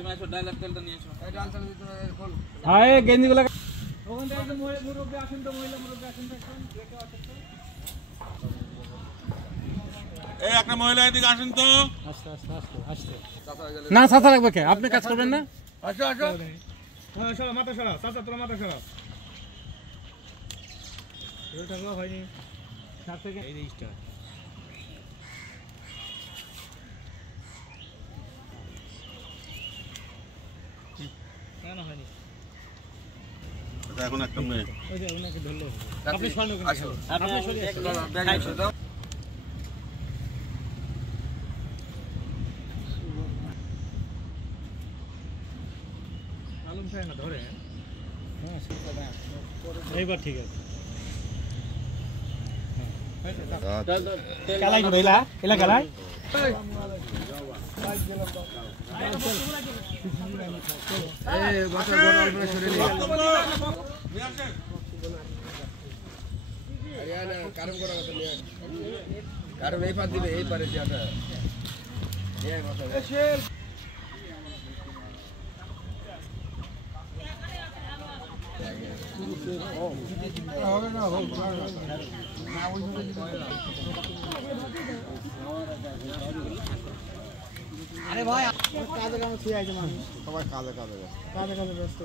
তুমি আসো ডায়লগ তেলটা নিয়ে এসো এই ডাল চাল দিতে খোল হ্যাঁ এই গেঞ্জিগুলো ওখান থেকে একদম মুরব্বি আসেন তো মহিলা মুরব্বি আসেন তো একদম দেখে আসেন তো এই একটা মহিলা এদিকে আসেন তো আস্তে আস্তে আস্তে আস্তে না চাচা লাগবে কে আপনি কাজ করবেন না আসো আসো হ্যাঁ সরা মাথা সরা চাচা তোর মাথা সরা এটা গো হয়নি সাত থেকে এই জিনিসটা কেন হয়নি এখন একটা মেয়ে ওই যে ওনাকে ধরলে আপনি সরনো আসো আপনি সরিয়ে ব্যাগ আসো দাও আলম ভাই না ধরে এইবার ঠিক আছে কালাই কইলা এলা কালাই এই বসা বড় অল্প সরে নিয়ে আসেন আরিয়ানা কারণ করা কথা নিয়ে কারণ এই পার দিবে এই পারে যেটা নিয়ে কথা হবে না হোক না ওই আরে ভাই কাজে কামে ছুঁয়ে আছে মানুষ সবাই কাজে কাজে কাজে কাজে ব্যস্ত